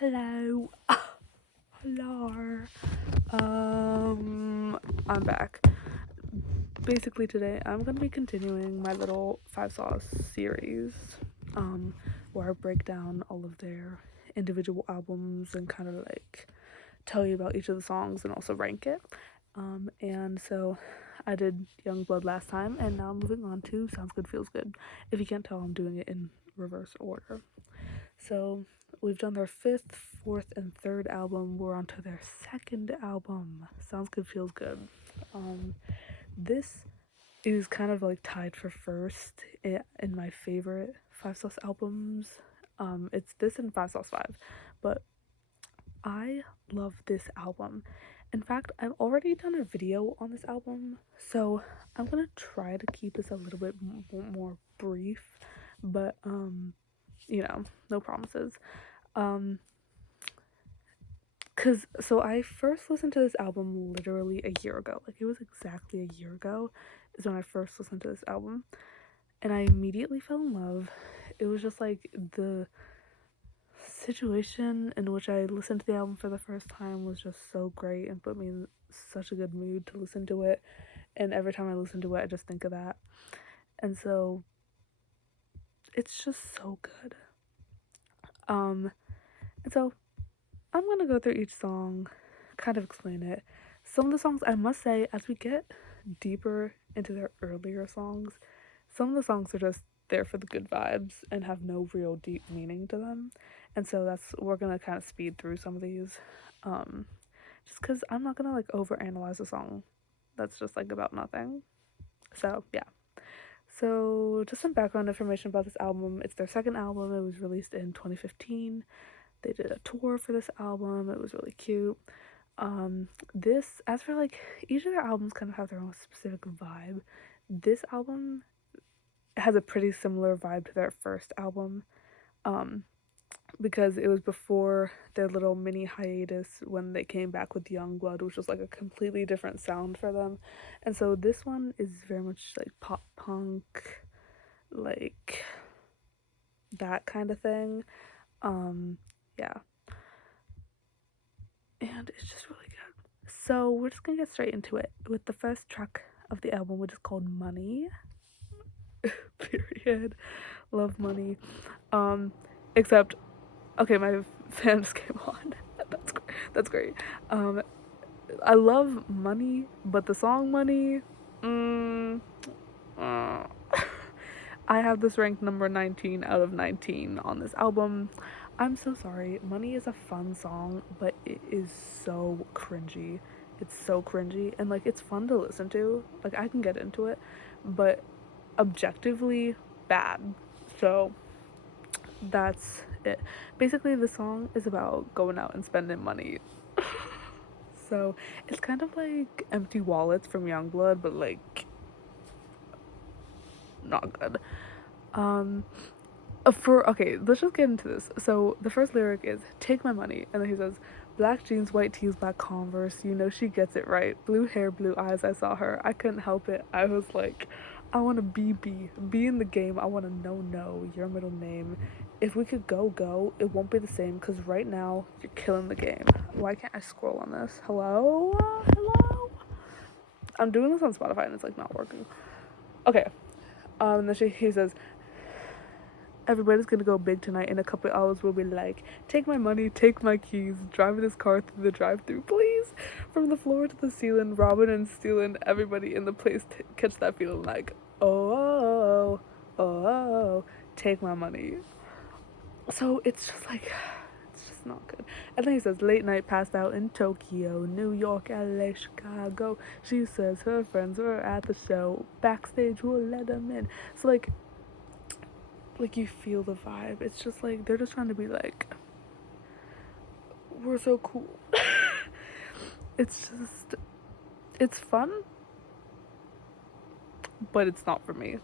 Hello. Hello. I'm back. Basically today I'm gonna be continuing my little 5 sauce series, where I break down all of their individual albums and kind of like tell you about each of the songs and also rank it. And so I did Young Blood last time, and now I'm moving on to Sounds Good Feels Good. If you can't tell, I'm doing it in reverse order. So we've done their fifth, fourth, and third album. We're on to their second album, Sounds Good Feels Good. This is kind of like tied for first in my favorite 5 sauce albums. It's this and 5 sauce 5, but I love this album. In fact, I've already done a video on this album, so I'm gonna try to keep this a little bit more brief, but no promises. So I first listened to this album literally a year ago. Like, it was exactly a year ago is when I first listened to this album, and I immediately fell in love. It was just like the situation in which I listened to the album for the first time was just so great and put me in such a good mood to listen to it. And every time I listen to it, I just think of that. And so it's just so good. And so I'm gonna go through each song, kind of explain it. Some of the songs, I must say, as we get deeper into their earlier songs, some of the songs are just there for the good vibes and have no real deep meaning to them. And so we're gonna kind of speed through some of these, just because I'm not gonna like overanalyze a song that's just like about nothing. So yeah. So just some background information about this album. It's their second album. It was released in 2015. They did a tour for this album. It was really cute. As for like, each of their albums kind of have their own specific vibe. This album has a pretty similar vibe to their first album, because it was before their little mini hiatus when they came back with Youngblood, which was like a completely different sound for them. And so this one is very much like pop punk, like that kind of thing. Yeah. And it's just really good. So we're just gonna get straight into it with the first track of the album, which is called Money. Period. Love Money. Except, okay, my fan just came on. That's great. I love Money, but the song Money, I have this ranked number 19 out of 19 on this album. I'm so sorry. Money is a fun song, but it is so cringy. It's so cringy, and like, it's fun to listen to. Like, I can get into it, but objectively bad. So that's it. Basically, the song is about going out and spending money. So it's kind of like Empty Wallets from Youngblood, but like not good. Okay, let's just get into this. So the first lyric is "Take my money," and then he says, "Black jeans, white tees, black Converse. You know she gets it right. Blue hair, blue eyes. I saw her. I couldn't help it. I was like, I want to be in the game. I want to know your middle name. If we could go, it won't be the same. Cause right now you're killing the game. Why can't I scroll on this? Hello. I'm doing this on Spotify and it's like not working. Okay. And then he says, everybody's gonna go big tonight. In a couple hours we'll be like, take my money, take my keys, driving this car through the drive-thru, please. From the floor to the ceiling, robbing and stealing, everybody in the place catch that feeling like, oh, take my money. So it's just like, it's just not good. And then he says, late night passed out in Tokyo, New York, LA, Chicago. She says her friends were at the show, backstage we'll let them in. So like you feel the vibe. It's just like, they're just trying to be like, we're so cool. It's fun, but it's not for me.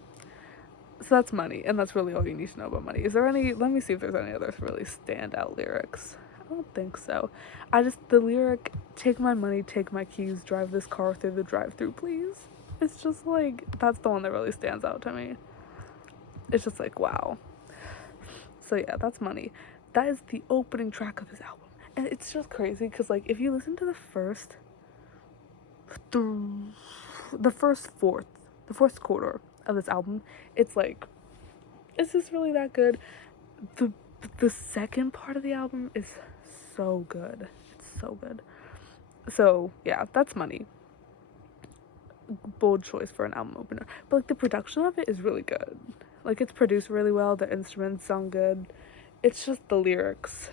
So that's Money, and that's really all you need to know about Money. Let me see if there's any other really standout lyrics. I don't think so. The lyric, take my money, take my keys, drive this car through the drive-thru, please. It's just like, that's the one that really stands out to me. It's just like, wow. So yeah, that's Money. That is the opening track of his album. And it's just crazy because, like, if you listen to the first quarter of this album, it's like, is this really that good? The the second part of the album is so good. It's so good. So yeah, that's money. Bold choice for an album opener. But like the production of it is really good. Like it's produced really well, the instruments sound good. It's just the lyrics.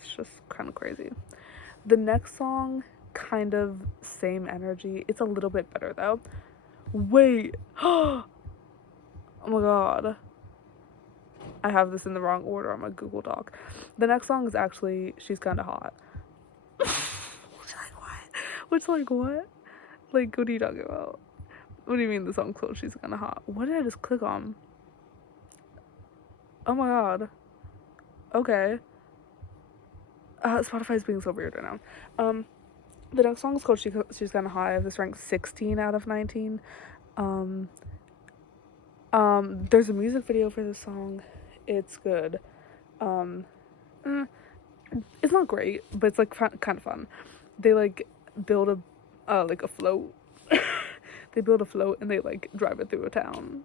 It's just kind of crazy. The next song, kind of same energy. It's a little bit better though. Wait. Oh my god. I have this in the wrong order on my Google Doc. The next song is actually She's Kinda Hot. Which like what? Like what are you talking about? What do you mean the song's called She's Kinda Hot? What did I just click on? Oh my god. Okay. Spotify's being so weird right now. The next song is called She's Kinda Hot. I have this ranked 16 out of 19. There's a music video for this song. It's good. It's not great, but it's like kind of fun. They like build a float. They build a float and they like drive it through a town.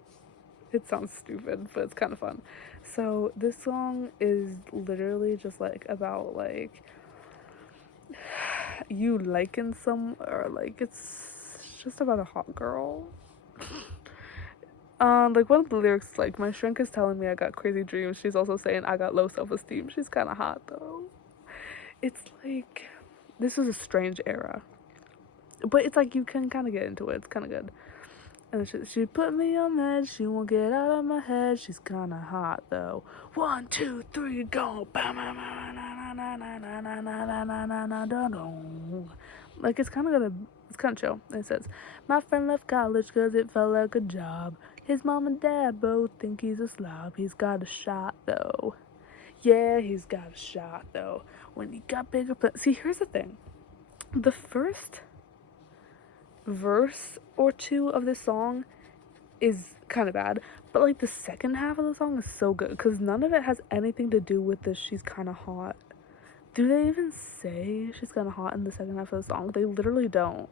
It sounds stupid, but it's kind of fun. So this song is literally just like about like you liking some, or like it's just about a hot girl. Like one of the lyrics, like my shrink is telling me I got crazy dreams. She's also saying I got low self-esteem. She's kind of hot though. It's like this is a strange era, but it's like you can kind of get into it. It's kind of good. And she put me on edge. She won't get out of my head. She's kind of hot though. 1, 2, 3, go. Like it's kind of gonna, it's kind of chill. And it says, my friend left college because it felt like a job. His mom and dad both think he's a slob. He's got a shot though. Yeah, he's got a shot though. When he got bigger, see, here's the thing. The first verse or two of this song is kind of bad, but like the second half of the song is so good because none of it has anything to do with this She's Kind of Hot. Do they even say she's kind of hot in the second half of the song? They literally don't.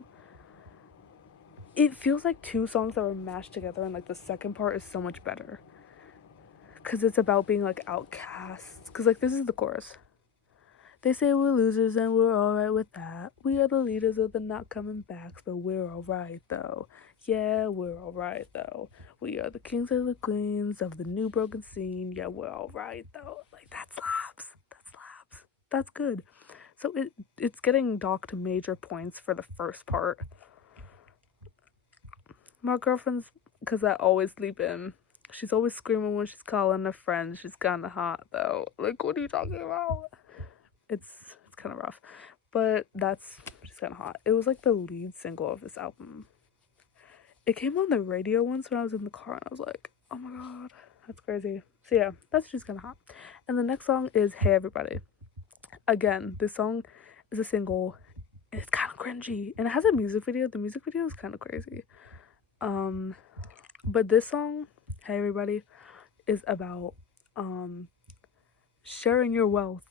It feels like two songs that were mashed together, and like the second part is so much better because it's about being like outcasts. Because like this is the chorus. They say we're losers and we're alright with that. We are the leaders of the not coming backs, but we're alright though. Yeah, we're alright though. We are the kings and the queens of the new broken scene. Yeah, we're alright though. Like that slaps. That slaps. That's good. So it's getting docked major points for the first part. My girlfriend's, because I always sleep in. She's always screaming when she's calling a friend. She's kind of hot though. Like, what are you talking about? It's kind of rough, but she's kind of hot. It was like the lead single of this album. It came on the radio once when I was in the car, and I was like, oh my god, that's crazy. So yeah, that's She's Kind of Hot. And the next song is Hey Everybody. Again, this song is a single, and it's kind of cringy, and it has a music video. The music video is kind of crazy. But this song, Hey Everybody, is about sharing your wealth.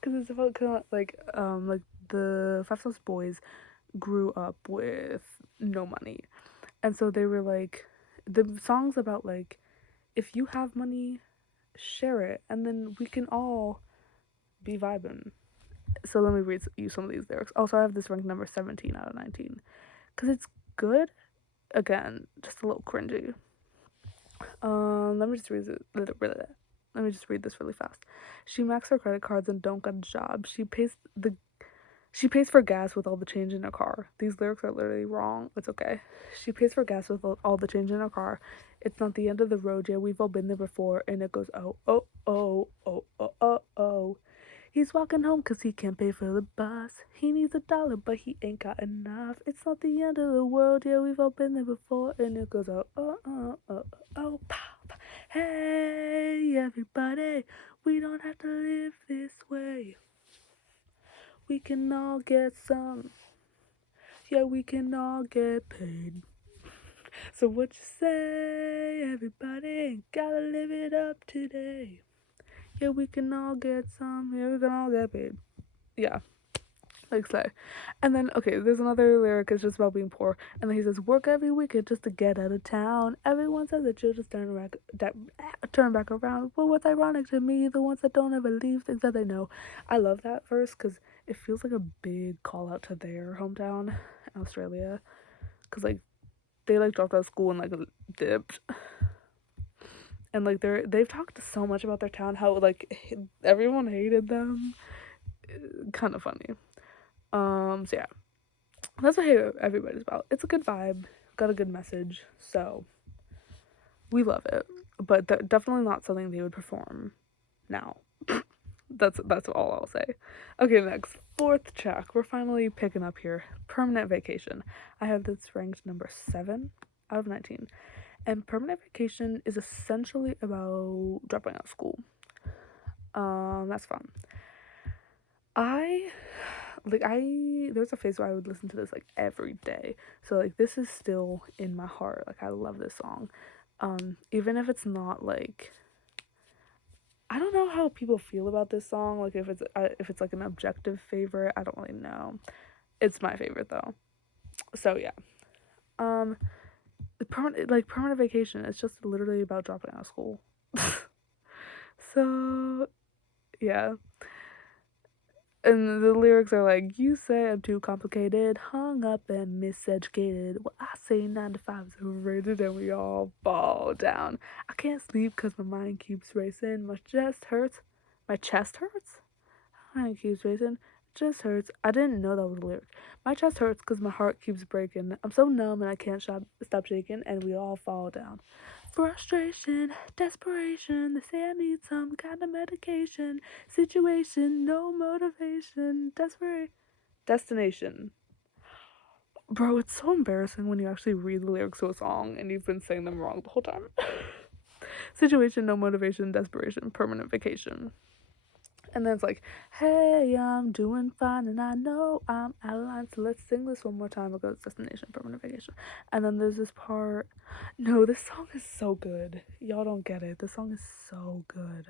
Because it's about kind of like the Five Sauce Boys grew up with no money, and so they were like, the song's about like, if you have money, share it, and then we can all be vibing. So let me read you some of these lyrics. Also, I have this ranked number 17 out of 19 because it's good. Again, just a little cringy. Let me just read it. Let me just read this really fast. She maxed her credit cards and don't get a job. She pays for gas with all the change in her car. These lyrics are literally wrong. It's okay. She pays for gas with all the change in her car. It's not the end of the road. Yeah, we've all been there before. And it goes, oh, oh, oh, oh, oh, oh, oh. He's walking home because he can't pay for the bus. He needs $1, but he ain't got enough. It's not the end of the world. Yeah, we've all been there before. And it goes, oh, oh, oh, oh, oh, pop. Hey, everybody. We don't have to live this way. We can all get some. Yeah, we can all get paid. So what you say, everybody? Gotta live it up today. Yeah, we can all get some. Yeah, we can all get paid. Yeah, like Slay. And then, okay, there's another lyric. It's just about being poor. And then he says, work every weekend just to get out of town. Everyone says that you'll just turn back around. But what's ironic to me, the ones that don't ever leave things that they know. I love that verse because it feels like a big call out to their hometown in Australia. Because, like, they, like, dropped out of school and, like, dipped. And, like, they've talked so much about their town, how, like, everyone hated them. Kind of funny. So yeah, that's what Hey Everybody's about. It's a good vibe, got a good message, so we love it. But definitely not something they would perform now. That's all I'll say. Okay, next, fourth track. We're finally picking up here. Permanent Vacation. I have this ranked number 7 out of 19. And Permanent Vacation is essentially about dropping out of school. That's fun. There's a phase where I would listen to this like every day. So like this is still in my heart. Like I love this song. Even if it's not like, I don't know how people feel about this song. Like if it's like an objective favorite, I don't really know. It's my favorite though. So yeah. Permanent Vacation. It's just literally about dropping out of school. So yeah. And the lyrics are like, you say I'm too complicated, hung up and miseducated. Well, I say 9 to 5 is overrated and we all fall down. I can't sleep because my mind keeps racing. My chest hurts. My chest hurts? My mind keeps racing. Just hurts. I didn't know that was a lyric. My chest hurts because my heart keeps breaking. I'm so numb and I can't stop shaking and we all fall down. Frustration, desperation, they say I need some kind of medication. Situation, no motivation, destination. Bro, it's so embarrassing when you actually read the lyrics to a song and you've been saying them wrong the whole time. Situation, no motivation, desperation, permanent vacation. And then it's like, hey, I'm doing fine and I know I'm out of line, so let's sing this one more time. I'll go to destination, permanent vacation. And then there's this part. No, this song is so good. Y'all don't get it. This song is so good.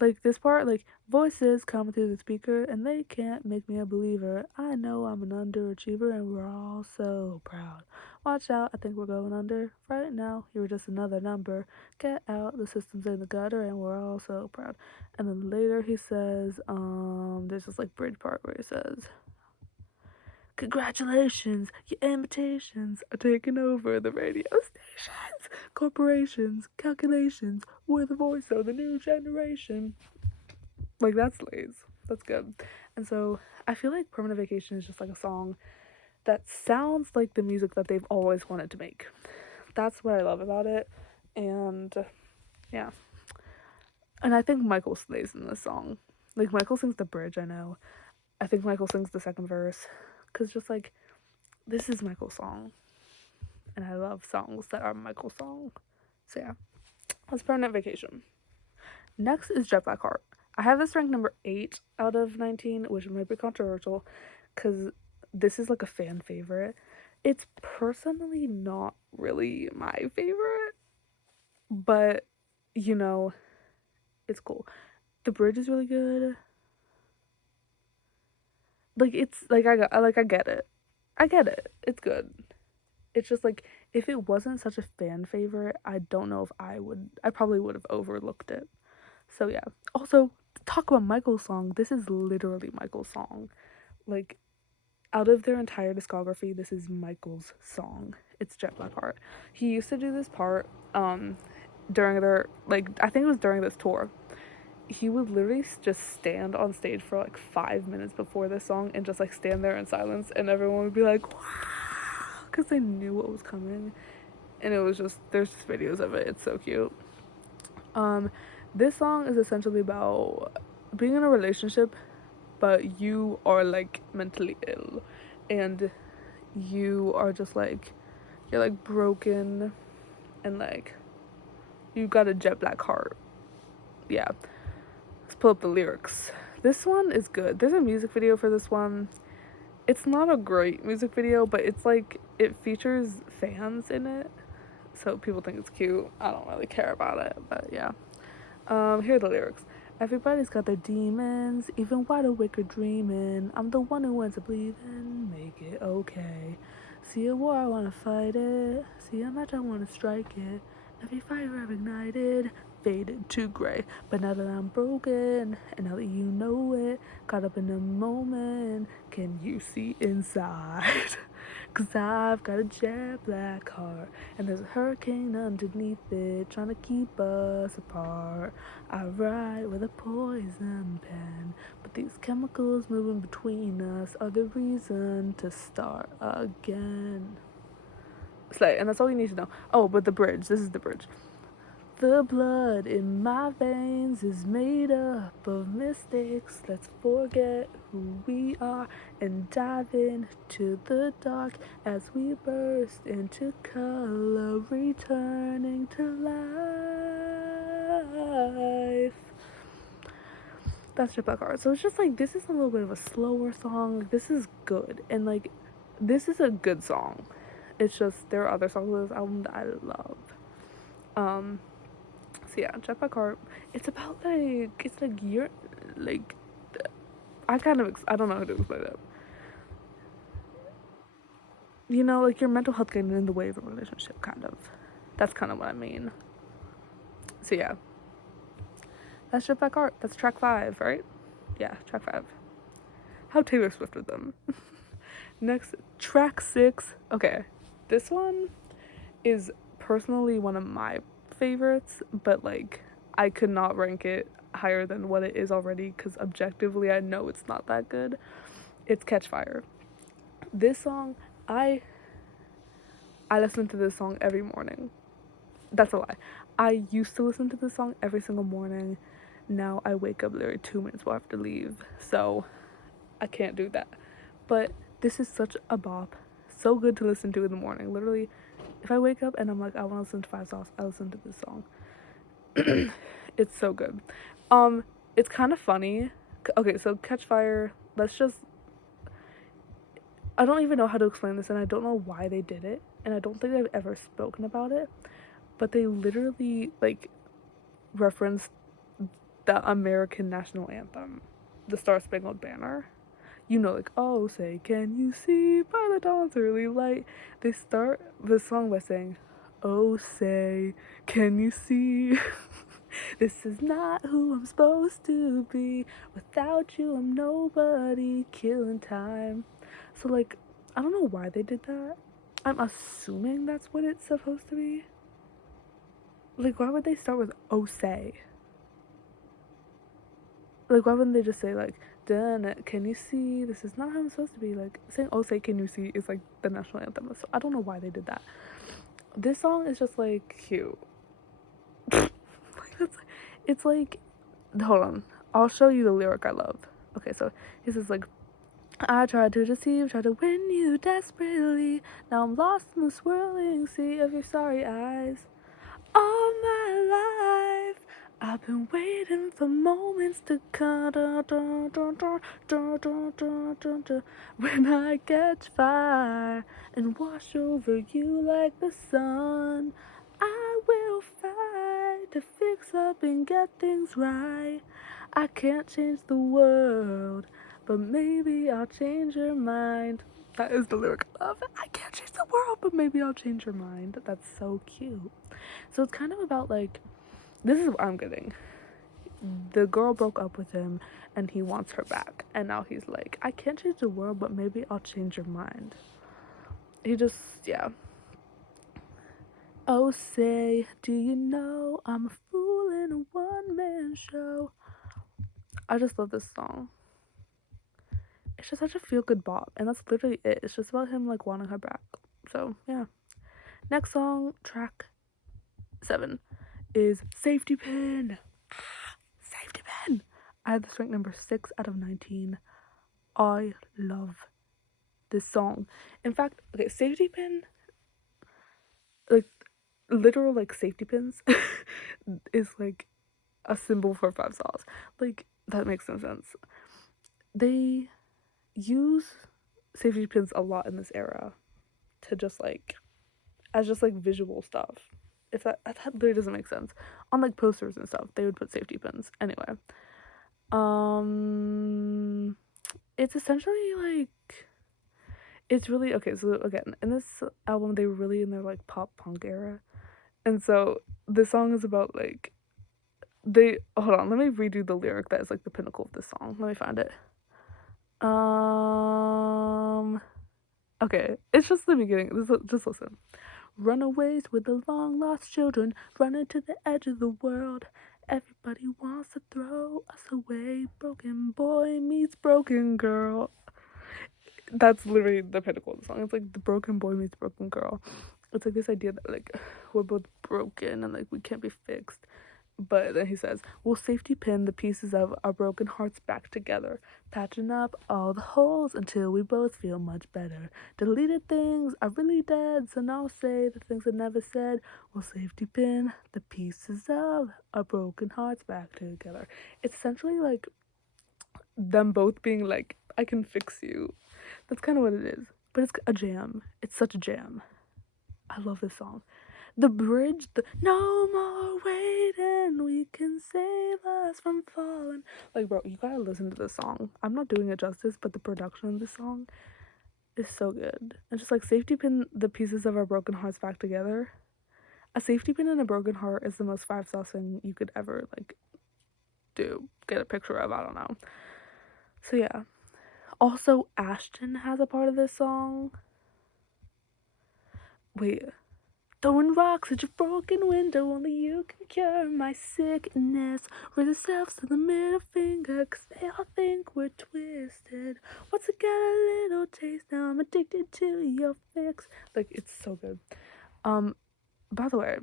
Like this part, like voices come through the speaker and they can't make me a believer. I know I'm an underachiever and we're all so proud. Watch out, I think we're going under. Right now, you're just another number. Get out, the system's in the gutter and we're all so proud. And then later he says, there's this like bridge part where he says, congratulations, your imitations are taking over the radio stations, corporations, calculations, we're the voice of the new generation. Like, that's Lays. That's good. And so, I feel like Permanent Vacation is just like a song that sounds like the music that they've always wanted to make. That's what I love about it. And, yeah. And I think Michael slays in this song. Like, Michael sings the bridge, I know. I think Michael sings the second verse. Because just like, this is Michael's song. And I love songs that are Michael's song. So, yeah. That's Permanent Vacation. Next is Jet Black Heart. I have this ranked number 8 out of 19, which might be controversial because this is like a fan favorite. It's personally not really my favorite, but you know, it's cool. The bridge is really good. Like it's like I get it. I get it. It's good. It's just like if it wasn't such a fan favorite, I don't know if I probably would have overlooked it. So yeah. Also, talk about Michael's song. This is literally Michael's song. Like, out of their entire discography, this is Michael's song. It's Jet Black Heart. He used to do this part during their, like, I think it was during this tour. He would literally just stand on stage for like 5 minutes before this song and just like stand there in silence, and everyone would be like, wow, because they knew what was coming. And it was just, there's just videos of it. It's so cute. This song is essentially about being in a relationship, but you are like mentally ill, and you are just like, you're like broken, and like you got a jet black heart. Yeah. Let's pull up the lyrics. This one is good. There's a music video for this one. It's not a great music video, but it's like, it features fans in it, so people think it's cute. I don't really care about it, but yeah. Here are the lyrics. Everybody's got their demons, even wide awake or dreaming. I'm the one who ends up leaving, make it okay. See a war, I wanna fight it. See a match, I wanna strike it. Every fire I've ignited, faded to gray. But now that I'm broken, and now that you know it, caught up in a moment, can you see inside? Cause I've got a jet black heart, and there's a hurricane underneath it, trying to keep us apart. I write with a poison pen, but these chemicals moving between us are the reason to start again. Slay, and that's all you need to know. Oh, but the bridge. This is the bridge. The blood in my veins is made up of mistakes. Let's forget who we are and dive into the dark as we burst into color, returning to life. That's Jet Black Heart. So it's just like, this is a little bit of a slower song. This is good. And like, this is a good song. It's just, there are other songs on this album that I love. So yeah, Jet Black Heart. It's about like, it's like you're like, I don't know how to explain it. You know, like your mental health getting in the way of a relationship, kind of. That's kind of what I mean. So yeah, that's Jet Black Heart. That's track 5, right? Yeah, track 5. How Taylor Swift with them. Next, track 6. Okay, this one is personally one of my favorites, but like I could not rank it higher than what it is already because objectively I know it's not that good. It's Catch Fire. This song, I listen to this song every morning. That's a lie. I used to listen to this song every single morning. Now I wake up literally 2 minutes before I have to leave, so I can't do that. But this is such a bop. So good to listen to in the morning. Literally, if I wake up and I'm like, I want to listen to Five Sauce, I listen to this song. It's so good. It's kind of funny. Okay, so Catch Fire, I don't even know how to explain this, and I don't know why they did it, and I don't think I've ever spoken about it, but they literally, like, referenced the American national anthem, the Star Spangled Banner. You know, like, oh, say, can you see by the dawn's early light? They start the song by saying, oh, say, can you see? This is not who I'm supposed to be. Without you, I'm nobody, killing time. So, like, I don't know why they did that. I'm assuming that's what it's supposed to be. Like, why would they start with oh, say? Like, why wouldn't they just say, like, dun, can you see? This is not how I'm supposed to be. Like, saying oh, say, can you see is, like, the national anthem. So, I don't know why they did that. This song is just, like, cute. It's like, hold on, I'll show you the lyric I love. Okay, so he says like, I tried to deceive, tried to win you desperately. Now I'm lost in the swirling sea of your sorry eyes. All my life, I've been waiting for moments to come. When I catch fire and wash over you like the sun, I will fight to fix up and get things right. I can't change the world, but maybe I'll change your mind. That is the lyric I love. I can't change the world, but maybe I'll change your mind. That's so cute. So it's kind of about like, this is what I'm getting. The girl broke up with him and he wants her back. And now he's like, I can't change the world, but maybe I'll change your mind. He just, yeah. Oh, say, do you know I'm a fool in a one-man show? I just love this song. It's just such a feel-good bop, and that's literally it. It's just about him, like, wanting her back. So, yeah. Next song, track 7, is Safety Pin. Safety Pin! I have this ranked number 6 out of 19. I love this song. In fact, okay, Safety Pin, like, literal, like, safety pins is, like, a symbol for Five Sauce. Like, that makes no sense. They use safety pins a lot in this era to just, like, as just, like, visual stuff. If that literally doesn't make sense. On, like, posters and stuff, they would put safety pins. Anyway, It's essentially like, it's really okay. So again, in this album, they were really in their like pop punk era, and so this song is about like, they hold on. Let me redo the lyric that is like the pinnacle of this song. Let me find it. Um. Okay, it's just the beginning. Just listen. Runaways with the long lost children, running to the edge of the world. Everybody wants to throw us away. Broken boy meets broken girl. That's literally the pinnacle of the song. It's like the broken boy meets broken girl. It's like this idea that like we're both broken and like we can't be fixed. But then he says, we'll safety pin the pieces of our broken hearts back together, patching up all the holes until we both feel much better. Deleted things are really dead, so now say the things I never said. We'll safety pin the pieces of our broken hearts back together. It's essentially like them both being like, I can fix you. That's kind of what it is. But it's a jam. It's such a jam. I love this song. The bridge, the no more waiting, we can save us from falling. Like, bro, you gotta listen to this song. I'm not doing it justice, but the production of this song is so good. And just like safety pin the pieces of our broken hearts back together. A safety pin in a broken heart is the most five-sauce thing you could ever like do. Get a picture of, I don't know. So yeah. Also, Ashton has a part of this song. Wait, throwing rocks at your broken window, only you can cure my sickness. Raise yourselves to the middle finger, cause they all think we're twisted. Once I got a little taste, now I'm addicted to your fix. Like, it's so good. By the way,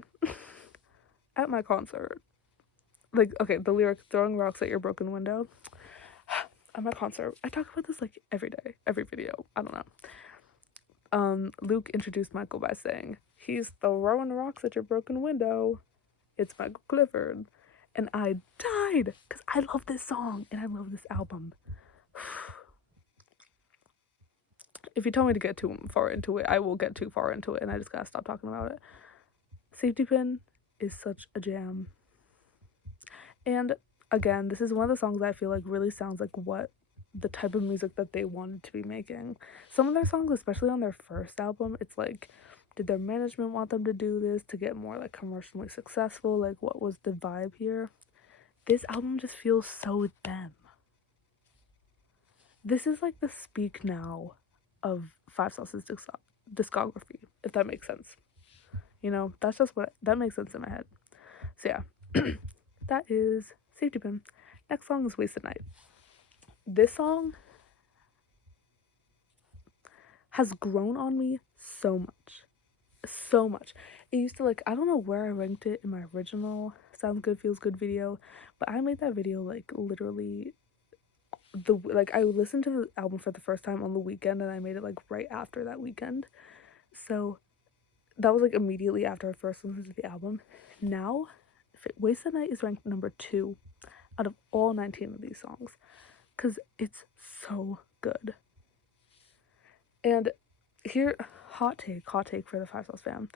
at my concert, like, okay, the lyric, throwing rocks at your broken window, at my concert, I talk about this like every day, every video, I don't know. Luke introduced Michael by saying, he's throwing rocks at your broken window. It's Michael Clifford. And I died because I love this song and I love this album. If you tell me to get too far into it, I will get too far into it and I just gotta stop talking about it. Safety Pin is such a jam. And again, this is one of the songs that I feel like really sounds like what the type of music that they wanted to be making. Some of their songs, especially on their first album, it's like, did their management want them to do this to get more like commercially successful? Like, what was the vibe here? This album just feels so them. This is like the speak now of Five Sauce's discography, if that makes sense. You know, that's just what that makes sense in my head. So yeah, that is Safety Pin. Next song is Wasted Night. This song has grown on me so much. So much. It used to like, I don't know where I ranked it in my original Sounds Good Feels Good video, but I made that video like literally I listened to the album for the first time on the weekend and I made it like right after that weekend. So that was like immediately after I first listened to the album. Now, Wasted Night is ranked number 2 out of all 19 of these songs because it's so good. And here, hot take for the Five Sauce fam.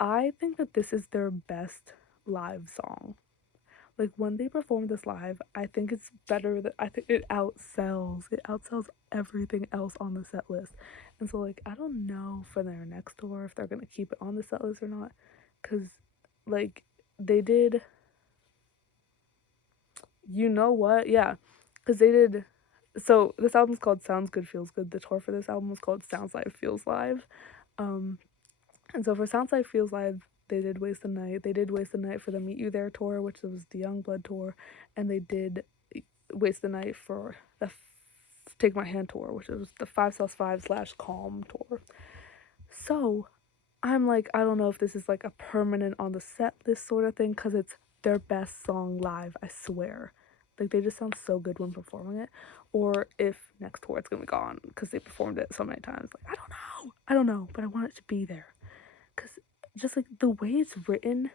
I think that this is their best live song. Like when they perform this live, I think it's better that I think it outsells everything else on the set list. And so like I don't know for their next tour if they're gonna keep it on the set list or not, because like they did, you know what, yeah, because they did. So this album's called Sounds Good Feels Good. The tour for this album was called Sounds Live Feels Live. And so for Sounds Like Feels Live, they did Waste the Night. They did Waste the Night for the Meet You There tour, which was the Youngblood tour. And they did Waste the Night for the Take My Hand tour, which was the 5/5/Calm tour. So I'm like, I don't know if this is like a permanent on the set list sort of thing, because it's their best song live, I swear. Like they just sound so good when performing it. Or if next tour it's gonna be gone because they performed it so many times. Like I don't know, but I want it to be there. Because just like the way it's written,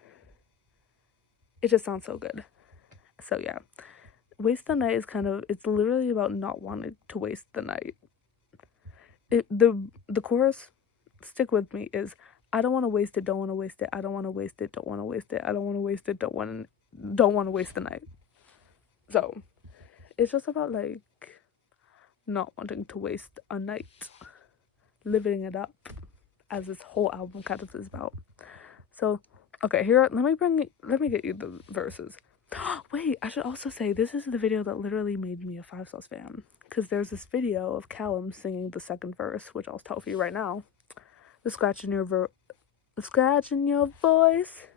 it just sounds so good. So yeah, Waste the Night is it's literally about not wanting to waste the night. The chorus, stick with me, is I don't want to waste it, don't want to waste it, I don't want to waste it, don't want to waste it, I don't want to waste it, don't want to waste the night. So it's just about like not wanting to waste a night, living it up, as this whole album kind of is about. So, okay, here, let me get you the verses. Wait, I should also say this is the video that literally made me a 5 Sauce fan. Because there's this video of Callum singing the second verse, which I'll tell for you right now. The scratch in your voice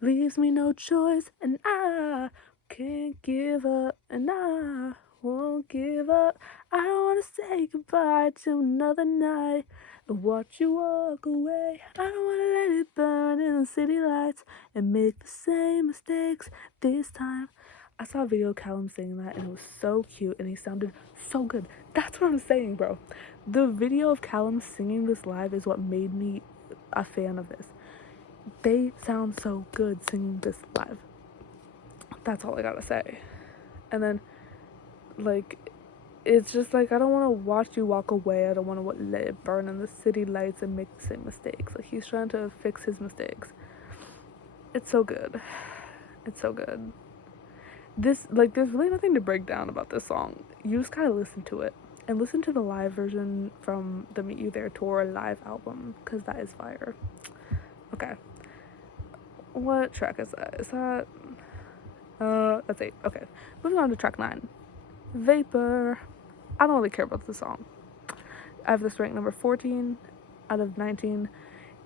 leaves me no choice, and I can't give up, and I won't give up. I don't wanna say goodbye to another night and watch you walk away. I don't wanna let it burn in the city lights and make the same mistakes this time. I saw a video of Callum singing that, and it was so cute, and he sounded so good. That's what I'm saying, bro. The video of Callum singing this live is what made me a fan of this. They sound so good singing this live. That's all I gotta say. And then, like, it's just like, I don't want to watch you walk away. I don't want to let it burn in the city lights and make the same mistakes. Like, he's trying to fix his mistakes. It's so good. It's so good. This, like, there's really nothing to break down about this song. You just gotta listen to it. And listen to the live version from the Meet You There Tour live album, because that is fire. Okay. What track is that? Is that... that's 8. Okay. Moving on to track 9. Vapor. I don't really care about this song. I have this ranked number 14 out of 19.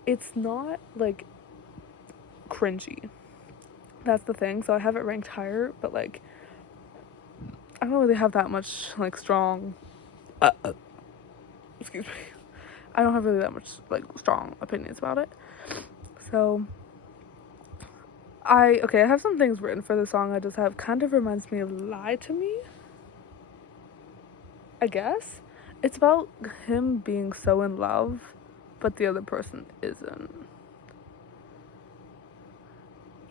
It's not, like, cringy. That's the thing. So I have it ranked higher, but, like, I don't really have that much, like, strong... excuse me. I don't have really that much, like, strong opinions about it. So... I have some things written for the song. I just have kind of reminds me of Lie to Me, I guess. It's about him being so in love, but the other person isn't.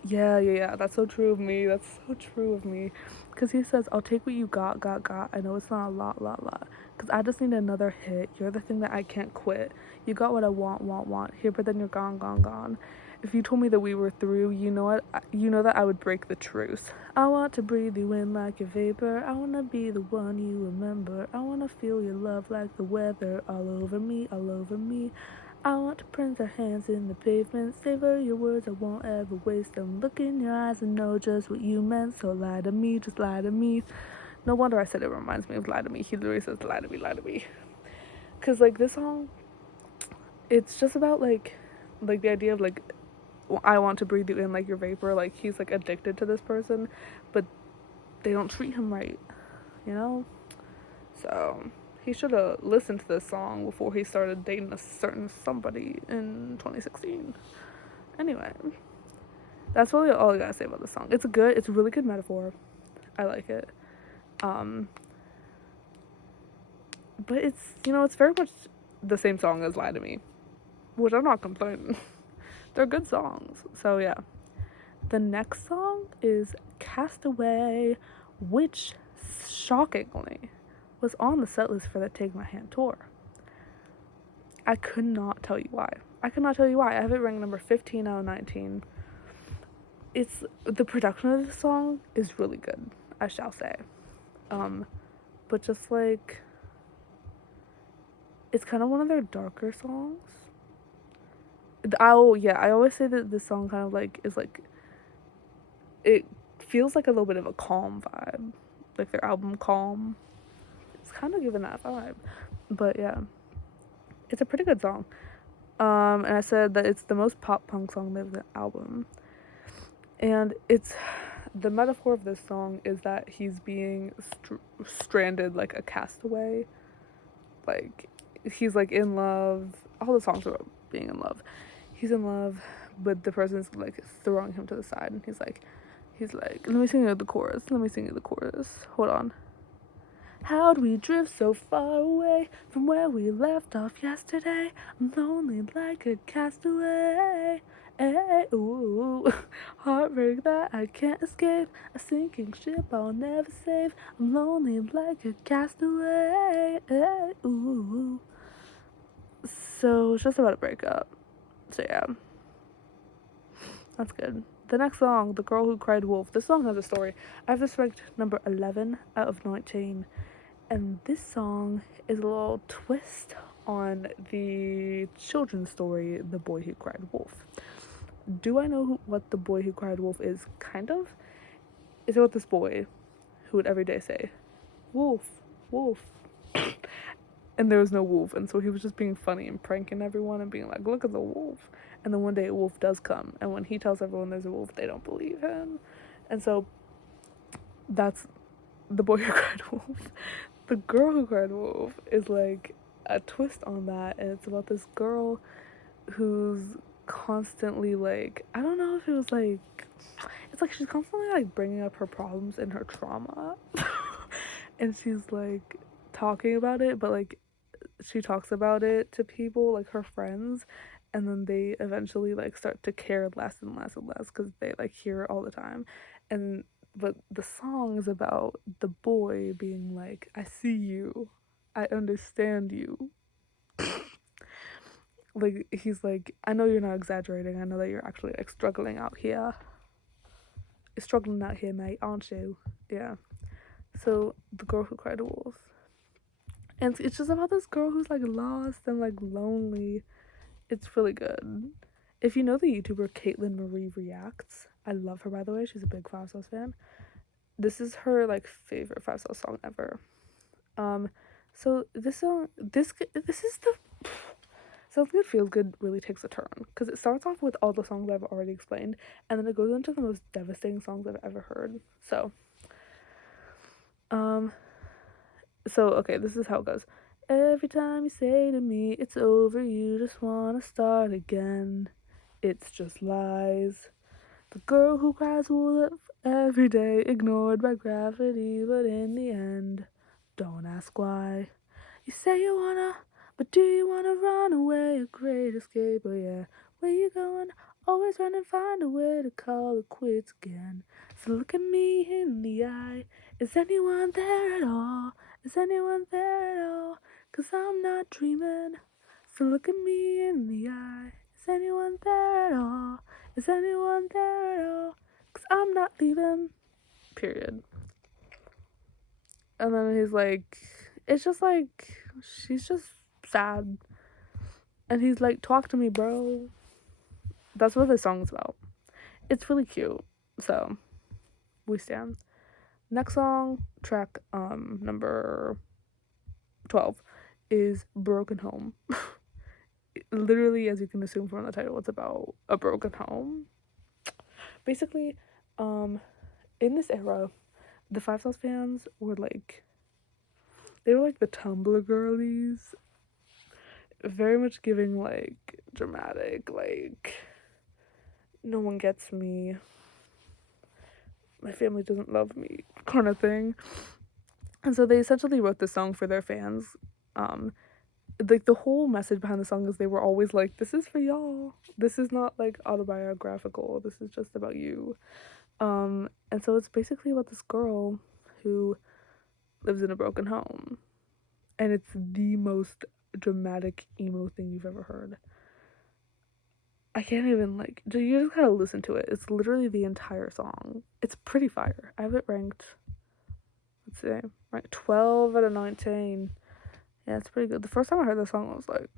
Yeah, that's so true of me. That's so true of me. Because he says, I'll take what you got. I know it's not a lot. Because I just need another hit. You're the thing that I can't quit. You got what I want. Here, but then you're gone. If you told me that we were through, you know that I would break the truce. I want to breathe you in like a vapor. I want to be the one you remember. I want to feel your love like the weather all over me. I want to print our hands in the pavement. Savor your words, I won't ever waste them. Look in your eyes and know just what you meant. So lie to me, just lie to me. No wonder I said it reminds me of Lie to Me. He literally says lie to me. Because, like, this song, it's just about, like the idea of, like, I want to breathe you in like your vapor. Like, he's, like, addicted to this person, but they don't treat him right, you know? So... he should have listened to this song before he started dating a certain somebody in 2016. Anyway, that's really all I gotta say about this song. It's a really good metaphor. I like it. But it's, it's very much the same song as Lie to Me, which I'm not complaining. They're good songs. So yeah. The next song is Castaway, which, shockingly, was on the set list for the Take My Hand tour. I could not tell you why. I have it ranked number 15 out of 19. The production of this song is really good, I shall say. But just, like, it's kind of one of their darker songs. I always say that this song kind of, like, is, like, it feels like a little bit of a calm vibe. Like, their album Calm. It's kind of giving that vibe. But yeah, it's a pretty good song. And I said that it's the most pop punk song of the album. And it's, the metaphor of this song is that he's being stranded like a castaway. Like, he's, like, in love. All the songs are about being in love. He's in love, but the person's, like, throwing him to the side. And he's like, let me sing you the chorus. Hold on. How'd we drift so far away from where we left off yesterday? I'm lonely like a castaway. Hey, ooh, heartbreak that I can't escape. A sinking ship I'll never save. I'm lonely like a castaway. Hey, ooh. So it's just about a breakup. So yeah, that's good. The next song, The Girl Who Cried Wolf. This song has a story. I have this ranked number 11 out of 19. And this song is a little twist on the children's story, The Boy Who Cried Wolf. Do I know what The Boy Who Cried Wolf is? Kind of. It's about this boy who would every day say, wolf, wolf. And there was no wolf, and so he was just being funny and pranking everyone and being like, look at the wolf. And then one day a wolf does come, and when he tells everyone there's a wolf, they don't believe him. And so that's The Boy Who Cried Wolf. The Girl Who Cried Wolf is like a twist on that, and it's about this girl who's constantly like, I don't know if it was like, it's like she's constantly like bringing up her problems and her trauma. And she's like talking about it, but like she talks about it to people, like her friends, and then they eventually like start to care less and less and less because they like hear it all the time. And but the song is about the boy being like, I see you, I understand you. Like he's like, I know you're not exaggerating, I know that you're actually like struggling out here. You're struggling out here, mate, aren't you? Yeah. So The Girl Who Cried Wolf. And it's just about this girl who's like lost and like lonely. It's really good. If you know the YouTuber Caitlin Marie Reacts, I love her, by the way. She's a big Five Sauce fan. This is her like favorite Five Sauce song ever. So this song, this is the Sounds Good Feels Good really takes a turn because it starts off with all the songs I've already explained, and then it goes into the most devastating songs I've ever heard. So okay, this is how it goes. Every time you say to me it's over, you just wanna start again. It's just lies. The girl who cries wolf every day, ignored by gravity, but in the end, don't ask why. You say you wanna, but do you wanna run away? A great escape, oh yeah. Where you going? Always run and find a way to call it quits again. So look at me in the eye. Is anyone there at all? Is anyone there at all? 'Cause I'm not dreaming. So look at me in the eye. Is anyone there at all? Is anyone there at all? 'Cause I'm not leaving. Period. And then he's like, it's just like, she's just sad. And he's like, talk to me, bro. That's what the song's about. It's really cute. So, we stand. Next song, track number 12, is Broken Home. Literally, as you can assume from the title, it's about a broken home. Basically, in this era, the Five Sauce fans were like, they were like the Tumblr girlies, very much giving like dramatic, like, no one gets me, my family doesn't love me kind of thing. And so they essentially wrote this song for their fans. Like the whole message behind the song is they were always like, this is for y'all, this is not like autobiographical, this is just about you. And so it's basically about this girl who lives in a broken home, and it's the most dramatic emo thing you've ever heard. I can't even like, you just gotta listen to it. It's literally the entire song. It's pretty fire. I have it ranked, let's see, ranked 12 out of 19. Yeah, it's pretty good. The first time I heard the song, I was like,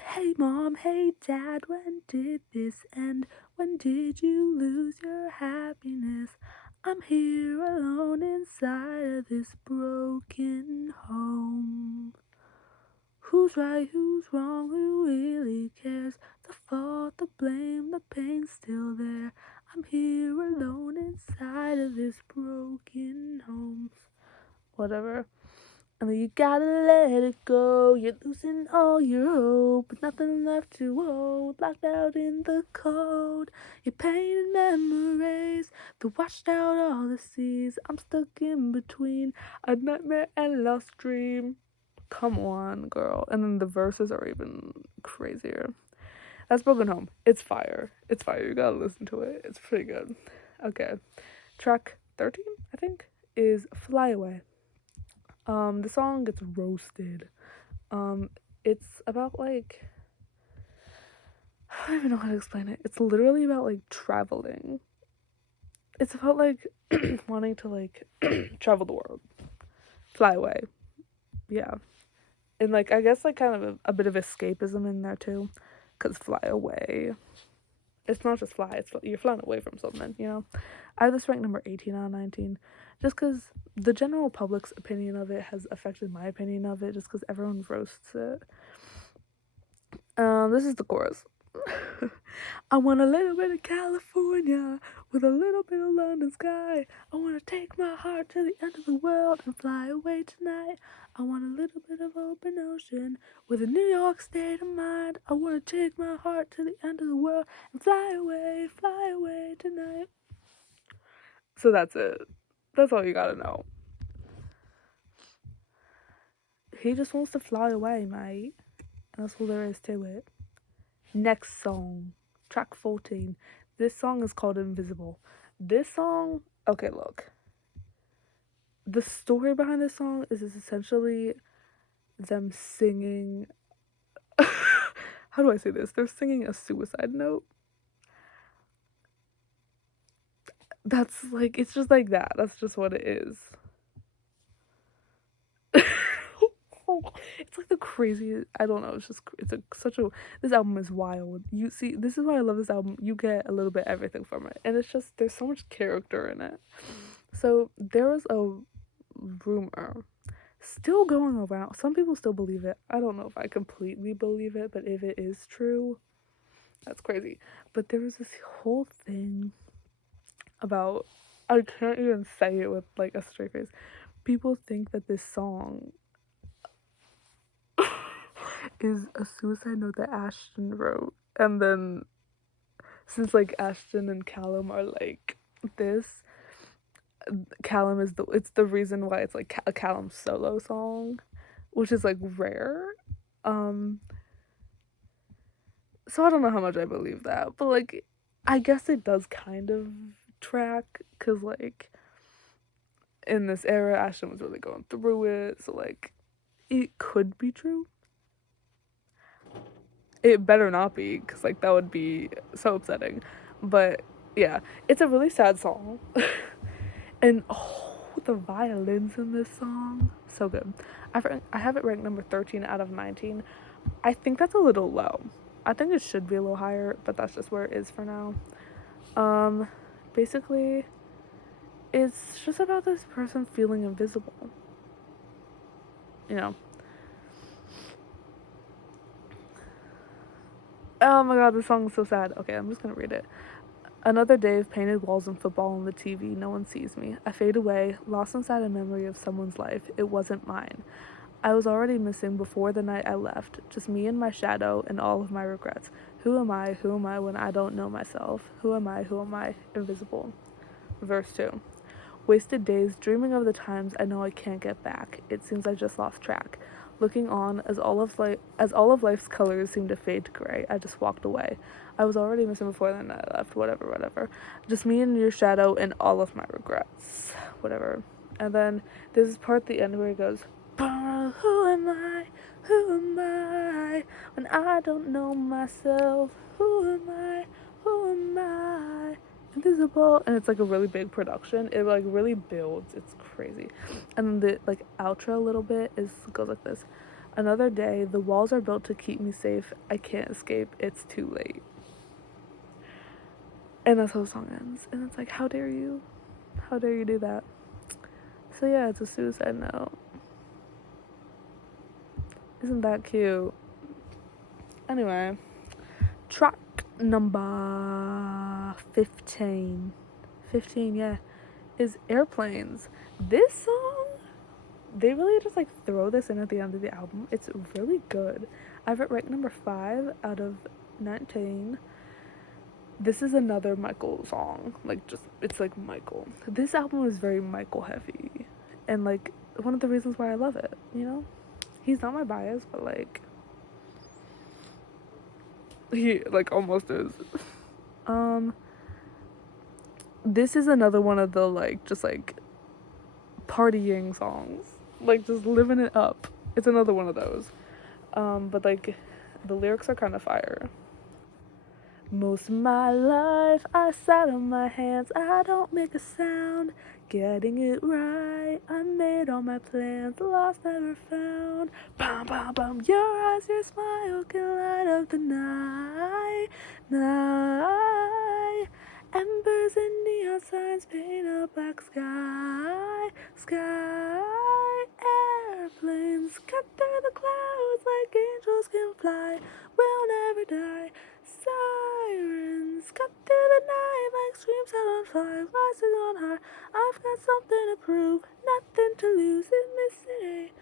hey mom, hey dad, when did this end? When did you lose your happiness? I'm here alone inside of this broken home. Who's right, who's wrong, who really cares? The fault, the blame, the pain's still there. I'm here alone inside of this broken home. Whatever. And then you gotta let it go. You're losing all your hope, nothing left to hold. Locked out in the cold. Your pain and memories, they washed out all the seas. I'm stuck in between a nightmare and a lost dream. Come on, girl. And then the verses are even crazier. That's Broken Home. It's fire. It's fire. You gotta listen to it. It's pretty good. Okay. Track 13, I think, is Fly Away. The song gets roasted. It's about like, I don't even know how to explain it. It's literally about like traveling. It's about like wanting to like travel the world, fly away. Yeah. And like I guess like kind of a bit of escapism in there too, because fly away. It's not just fly, it's you're flying away from something, you know? I have this ranked number 18 out of 19 just because the general public's opinion of it has affected my opinion of it just because everyone roasts it. This is the chorus. I want a little bit of California with a little bit of London sky. I want to take my heart to the end of the world and fly away tonight. I want a little bit of open ocean with a New York state of mind. I want to take my heart to the end of the world and fly away tonight. So that's it. That's all you gotta know. He just wants to fly away, mate. And that's all there is to it. Next song, track 14. This song is called Invisible. This song, okay, look. The story behind this song is essentially them singing. How do I say this? They're singing a suicide note. That's like, it's just like that. That's just what it is. It's like the craziest. I don't know. It's just such a. This album is wild. You see, this is why I love this album. You get a little bit everything from it, and it's just there's so much character in it. So there was a rumor still going around. Some people still believe it. I don't know if I completely believe it, but if it is true, that's crazy. But there was this whole thing about. I can't even say it with like a straight face. People think that this song is a suicide note that Ashton wrote. And then, since like Ashton and Callum are like this, Callum is it's the reason why it's like a Callum solo song, which is like rare. Um, so I don't know how much I believe that, but like, I guess it does kind of track, cause like, in this era, Ashton was really going through it, so like, it could be true. It better not be, because like that would be so upsetting. But yeah, it's a really sad song. And oh, the violins in this song, so good. I have it ranked number 13 out of 19. I think that's a little low. I think it should be a little higher, but that's just where it is for now. Basically, it's just about this person feeling invisible. You know. Oh my god, this song is so sad. Okay, I'm just gonna read it. Another day of painted walls and football on the TV. No one sees me. I fade away, lost inside a memory of someone's life. It wasn't mine. I was already missing before the night I left. Just me and my shadow and all of my regrets. Who am I? Who am I when I don't know myself? Who am I? Who am I? Invisible. Verse 2. Wasted days dreaming of the times I know I can't get back. It seems I just lost track. Looking on as all of life's colors seemed to fade to gray, I just walked away. I was already missing before then I left. Whatever. Just me and your shadow and all of my regrets. Whatever. And then there's this part at the end where it goes, who am I? Who am I? When I don't know myself. Who am I? Who am I? Invisible. And it's like a really big production. It like really builds. It's crazy. And then the like outro a little bit goes like this. Another day, the walls are built to keep me safe. I can't escape. It's too late. And that's how the song ends. And it's like, how dare you? How dare you do that? So yeah, it's a suicide note. Isn't that cute? Anyway, track number 15. 15, yeah, is Airplanes. This song, they really just like throw this in at the end of the album. It's really good. I have it ranked number 5 out of 19. This is another Michael song. Like, just, it's like Michael. This album is very Michael heavy. And like, one of the reasons why I love it, you know? He's not my bias, but like, he like almost is. This is another one of the like just like partying songs, like just living it up. It's another one of those. But like the lyrics are kind of fire. Most of my life I sat on my hands, I don't make a sound. Getting it right, I made all my plans, lost never found. Bum bum bum, your eyes, your smile can light up the night. Embers and neon signs paint a black sky. Airplanes cut through the clouds like angels can fly. We'll never die. Sirens cut through the night like streams out on fire, rising on high. I've got something to prove, nothing to lose in this city,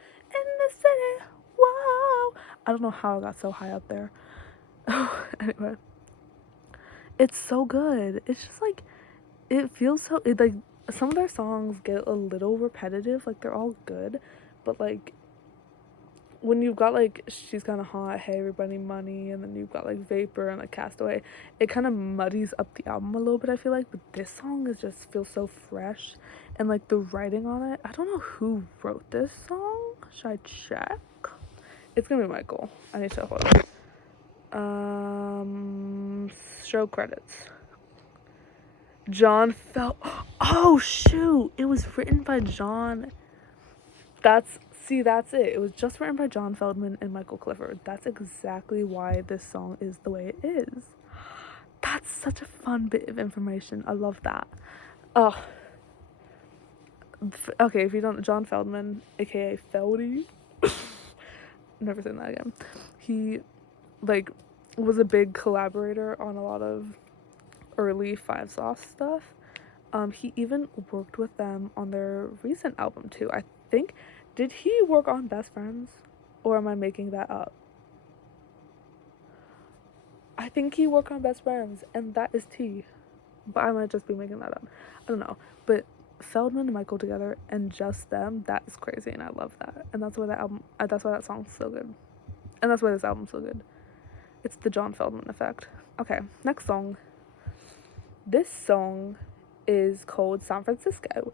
Whoa! I don't know how I got so high up there. Anyway, it's so good. It's just like, it feels so, like, some of their songs get a little repetitive, like, they're all good, but, like, when you've got, like, She's Kinda Hot, Hey Everybody Money, and then you've got, like, Vapor and, like, Castaway, it kind of muddies up the album a little bit, I feel like, but this song is just feels so fresh, and, like, the writing on it, I don't know who wrote this song. Should I check? It's gonna be Michael. I need to hold on. Show credits. John Oh, shoot! It was written by John. That's it. It was just written by John Feldman and Michael Clifford. That's exactly why this song is the way it is. That's such a fun bit of information. I love that. Oh. Okay, if you don't, John Feldman, aka Feldy. Never saying that again. He, like, was a big collaborator on a lot of early Five Sauce stuff. He even worked with them on their recent album too. I think, did he work on Best Friends? Or am I making that up? I think he worked on Best Friends, and that is T. But I might just be making that up. I don't know. But Feldman and Michael together and just them, that is crazy, and I love that. And that's why that's why that song's so good. And that's why this album's so good. It's the John Feldman effect. Okay, next song. This song is called San Francisco.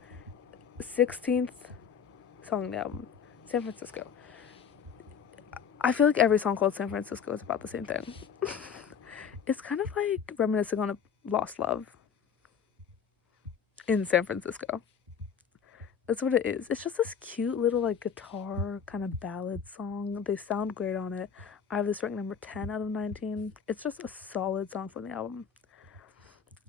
16th song in the album. San Francisco. I feel like every song called San Francisco is about the same thing. It's kind of like reminiscing on a lost love in San Francisco. That's what it is. It's just this cute little, like, guitar kind of ballad song. They sound great on it. I have this ranked number 10 out of 19. It's just a solid song from the album.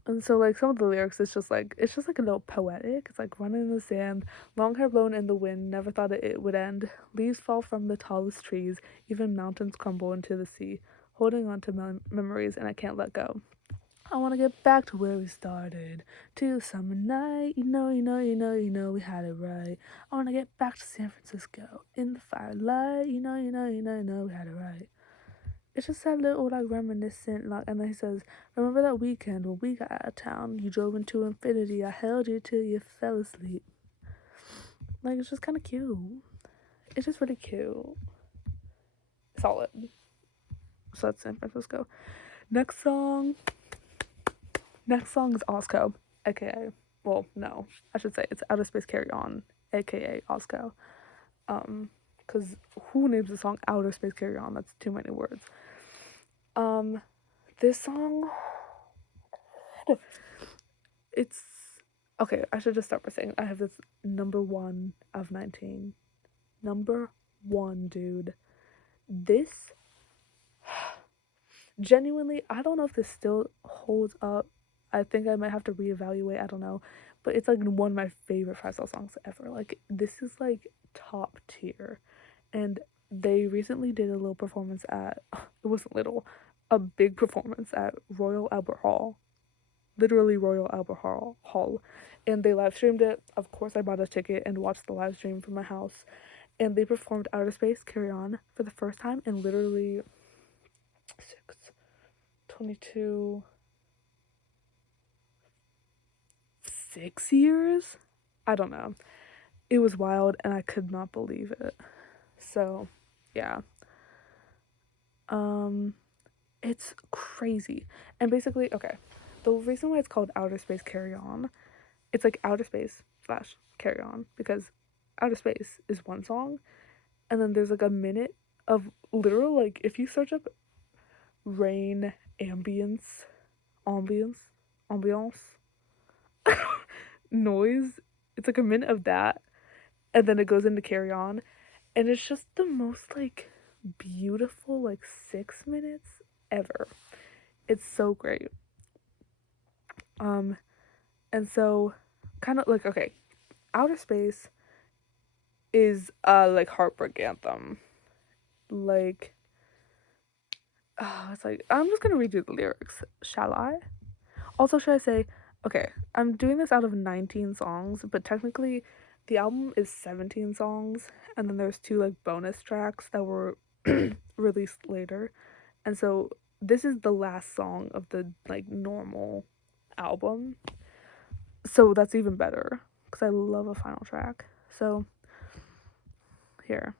And so, like, some of the lyrics, it's just like a little poetic. It's like, running in the sand, long hair blown in the wind, never thought it would end. Leaves fall from the tallest trees, even mountains crumble into the sea. Holding on to memories, and I can't let go. I want to get back to where we started. To summer night, you know, we had it right. I want to get back to San Francisco. In the firelight, you know, we had it right. It's just that little, like, reminiscent, like, and then he says, remember that weekend when we got out of town? You drove into infinity, I held you till you fell asleep. Like, it's just kind of cute. It's just really cute. Solid. So that's San Francisco. Next song is Osco, aka, well, no, I should say it's Outer Space Carry On, aka Osco. Because who names the song Outer Space Carry On? That's too many words. This song, it's, okay, I should just start by saying I have this number 1 of 19. Number 1, dude. This, genuinely, I don't know if this still holds up. I think I might have to reevaluate, I don't know. But it's, like, one of my favorite Five Sauce songs ever. Like, this is, like, top tier. And they recently did a little performance at, it wasn't little, a big performance at Royal Albert Hall. Literally Royal Albert Hall. And they live streamed it. Of course, I bought a ticket and watched the live stream from my house. And they performed Outer Space Carry On for the first time in literally 6 years? I don't know. It was wild and I could not believe it. So, yeah. It's crazy. And basically, okay, the reason why it's called Outer Space Carry On, it's like outer space / carry on, because outer space is one song, and then there's like a minute of literal, like, if you search up rain ambience ambiance noise. It's like a minute of that, and then it goes into Carry On, and it's just the most like beautiful like 6 minutes ever. It's so great. And so kind of like, okay, Outer Space is a like heartbreak anthem. Like, it's like, I'm just gonna read you the lyrics, shall I? Also, should I say, okay, I'm doing this out of 19 songs, but technically the album is 17 songs, and then there's 2 like bonus tracks that were released later. And so this is the last song of the like normal album. So that's even better because I love a final track. So here.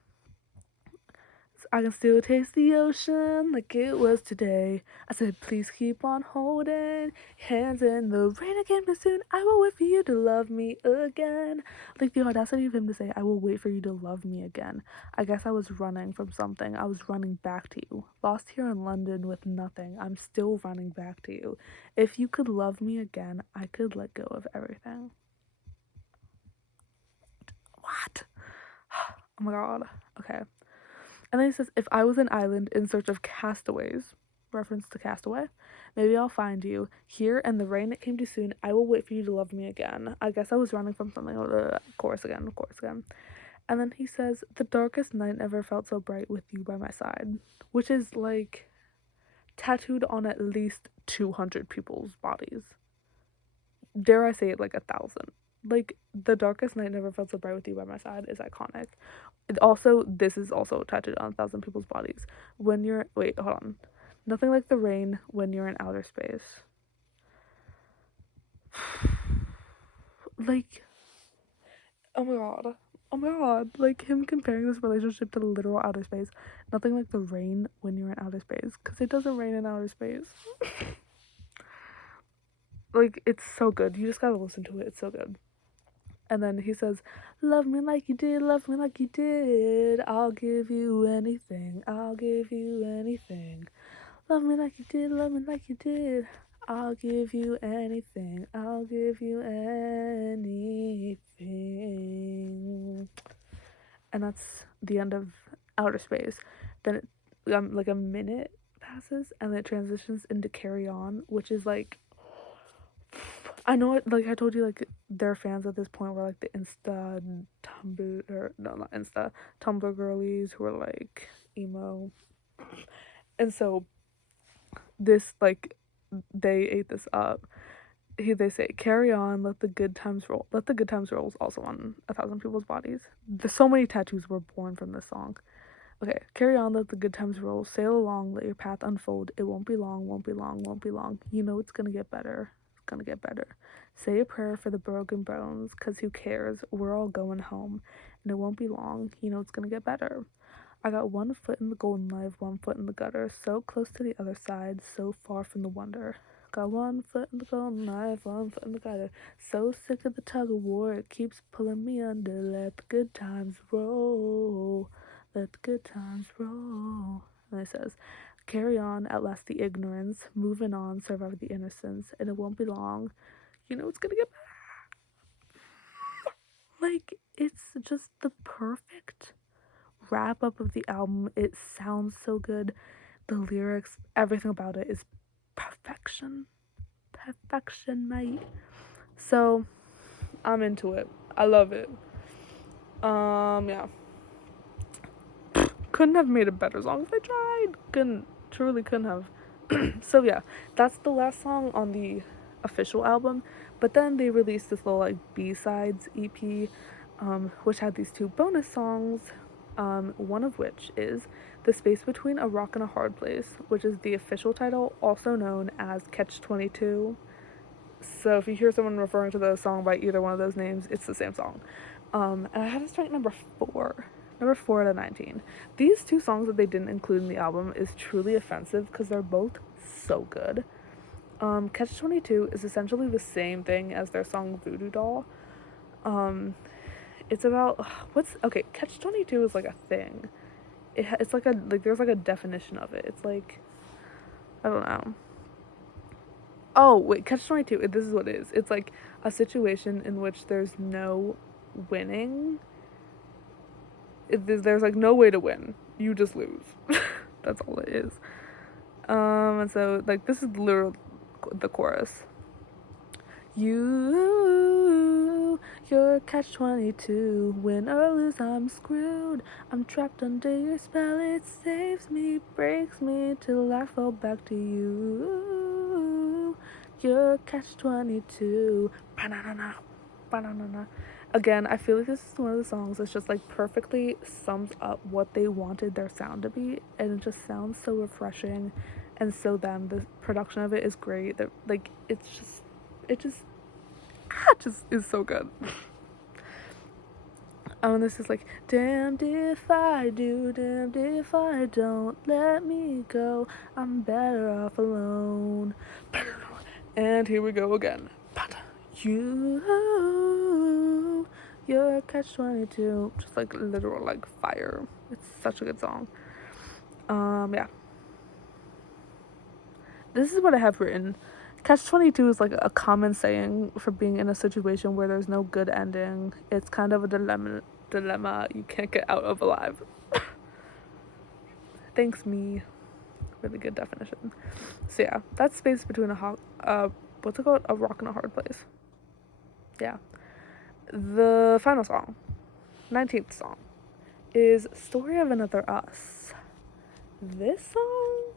I can still taste the ocean like it was today. I said, please keep on holding hands in the rain again, but soon I will wait for you to love me again. Like the audacity of him to say, I will wait for you to love me again. I guess I was running from something. I was running back to you. Lost here in London with nothing. I'm still running back to you. If you could love me again, I could let go of everything. What? Oh my god. Okay. And then he says, if I was an island in search of castaways, reference to Castaway, maybe I'll find you. Here and the rain it came too soon, I will wait for you to love me again. I guess I was running from something. Chorus again, chorus again. And then he says, the darkest night never felt so bright with you by my side. Which is like tattooed on at least 200 people's bodies. Dare I say it, like 1,000. Like, the darkest night never felt so bright with you by my side is iconic. This is also tattooed on 1,000 people's bodies. Wait, hold on. Nothing like the rain when you're in outer space. Like, oh my god. Oh my god. Like, him comparing this relationship to literal outer space. Nothing like the rain when you're in outer space. Because it doesn't rain in outer space. Like, it's so good. You just gotta listen to it. It's so good. And then he says, love me like you did, love me like you did. I'll give you anything, I'll give you anything. Love me like you did, love me like you did. I'll give you anything, I'll give you anything. And that's the end of Outer Space. Then it, like a minute passes and it transitions into Carry On, which is like, I know it, like I told you, like they're fans at this point where like the Insta Tumblr, or no, not Insta, Tumblr girlies who are like emo. And so this, like, they ate this up. They say, carry on, let the good times roll. Let the good times roll is also on 1,000 people's bodies. There's so many tattoos were born from this song. Okay, carry on, let the good times roll. Sail along, let your path unfold. It won't be long, won't be long, won't be long. You know it's gonna get better. It's gonna get better. Say a prayer for the broken bones, 'cause who cares? We're all going home. And it won't be long. You know it's gonna get better. I got 1 foot in the golden life, 1 foot in the gutter. So close to the other side, so far from the wonder. Got 1 foot in the golden life, 1 foot in the gutter. So sick of the tug of war, it keeps pulling me under. Let the good times roll. Let the good times roll. And it says, carry on, outlast the ignorance, moving on, survive the innocence, and it won't be long. You know it's gonna get better. Like, it's just the perfect wrap up of the album. It sounds so good. The lyrics, everything about it is perfection. Perfection, mate. So, I'm into it. I love it. Yeah. Couldn't have made a better song if I tried. Truly couldn't have. So yeah, that's the last song on the official album. But then they released this little like B-sides EP, which had these 2 bonus songs. One of which is The Space Between a Rock and a Hard Place, which is the official title, also known as Catch 22. So if you hear someone referring to the song by either one of those names, it's the same song. And I had this ranked number 4 out of 19. These 2 songs that they didn't include in the album is truly offensive because they're both so good. Catch 22 is essentially the same thing as their song Voodoo Doll. It's about Catch 22 is like a thing. It's like there's like a definition of it. It's like, I don't know. Oh, wait, Catch-22, this is what it is. It's like a situation in which there's no winning. There's like no way to win. You just lose. That's all it is. And so like this is literal the chorus. You're catch-22. Win or lose, I'm screwed. I'm trapped under your spell. It saves me, breaks me till I fall back to you. You're catch-22. Ba-na-na-na, ba-na-na-na. Again, I feel like this is one of the songs that's just like perfectly sums up what they wanted their sound to be, and it just sounds so refreshing and so them. The production of it is great. That like it just is so good. And this is like, damned if I do, damned if I don't, let me go, I'm better off alone. And here we go again. You're catch-22, just like literal like fire. It's such a good song. Yeah. This is what I have written. Catch-22 is like a common saying for being in a situation where there's no good ending. It's kind of a dilemma you can't get out of alive. Thanks, me. Really good definition. So yeah, that's space between what's it called? A rock and a hard place. Yeah. The final song, 19th song, is Story of Another Us. This song,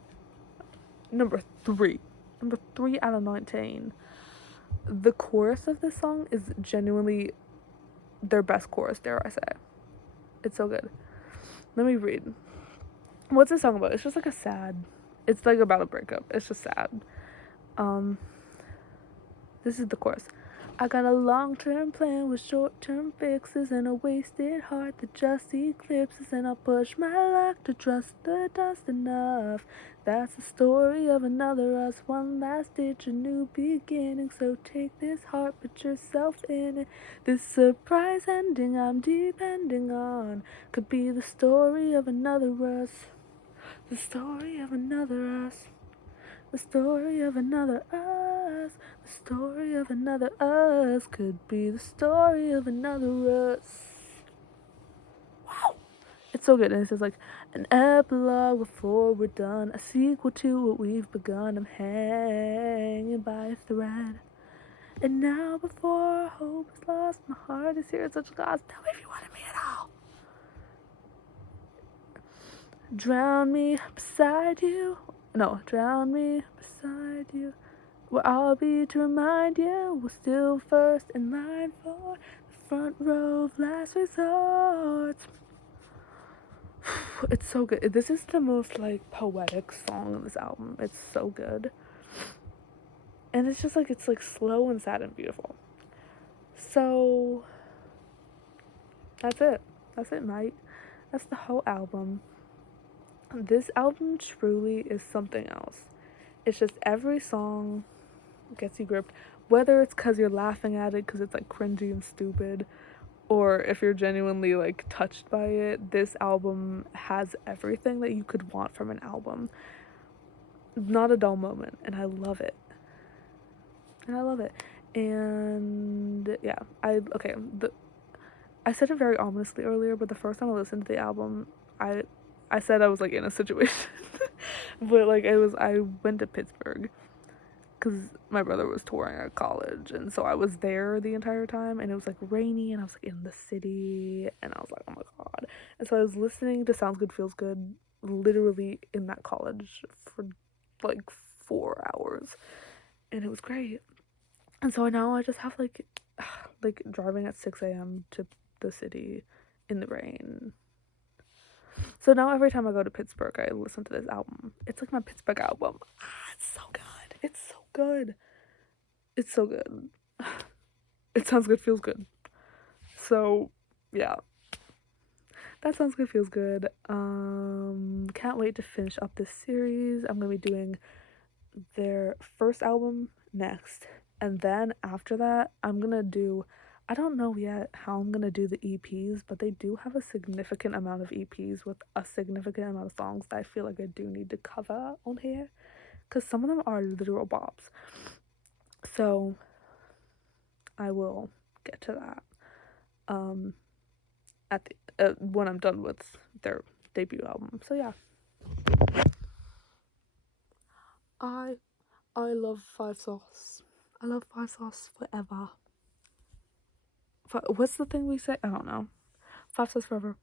number 3 out of 19. The chorus of this song is genuinely their best chorus, dare I say. It's so good. Let me read. What's this song about? It's just like it's like about a breakup. It's just sad. This is the chorus. I got a long-term plan with short-term fixes and a wasted heart that just eclipses, and I'll push my luck to trust the dust enough. That's the story of another us, one last ditch, a new beginning. So take this heart, put yourself in it. This surprise ending I'm depending on could be the story of another us. The story of another us. The story of another us. The story of another us could be the story of another us. Wow. It's so good. And it says like an epilogue before we're done, a sequel to what we've begun. I'm hanging by a thread. And now before hope is lost, my heart is here at such a loss. Tell me if you wanted me at all. Drown me beside you. No, drown me beside you. Where I'll be to remind you we're still first in line for the front row of last resort. It's so good. This is the most like poetic song on this album. It's so good. And it's just like, it's like slow and sad and beautiful. So that's it. That's it, mate. That's the whole album. This album truly is something else. It's just every song gets you gripped, whether it's because you're laughing at it because it's like cringy and stupid, or if you're genuinely like touched by it. This album has everything that you could want from an album. Not a dull moment, and I love it. And yeah, I said it very ominously earlier, but the first time I listened to the album, I said I was like in a situation. But like I went to Pittsburgh because my brother was touring at college, and so I was there the entire time, and it was like rainy, and I was like in the city, and I was like, oh my god. And so I was listening to Sounds Good Feels Good literally in that college for like 4 hours, and it was great. And so now I just have like driving at 6 a.m. to the city in the rain. So now every time I go to Pittsburgh, I listen to this album. It's like my Pittsburgh album. It's so good. It's so good. It's so good. It sounds good, feels good. So, yeah. That sounds good, feels good. Can't wait to finish up this series. I'm gonna be doing their first album next. And then after that, I don't know yet how I'm gonna do the EPs, but they do have a significant amount of EPs with a significant amount of songs that I feel like I do need to cover on here, because some of them are literal bops. So I will get to that at the, when I'm done with their debut album. So yeah, I love Five Sauce. I love Five Sauce forever. What's the thing we say? I don't know. Five Sauce forever.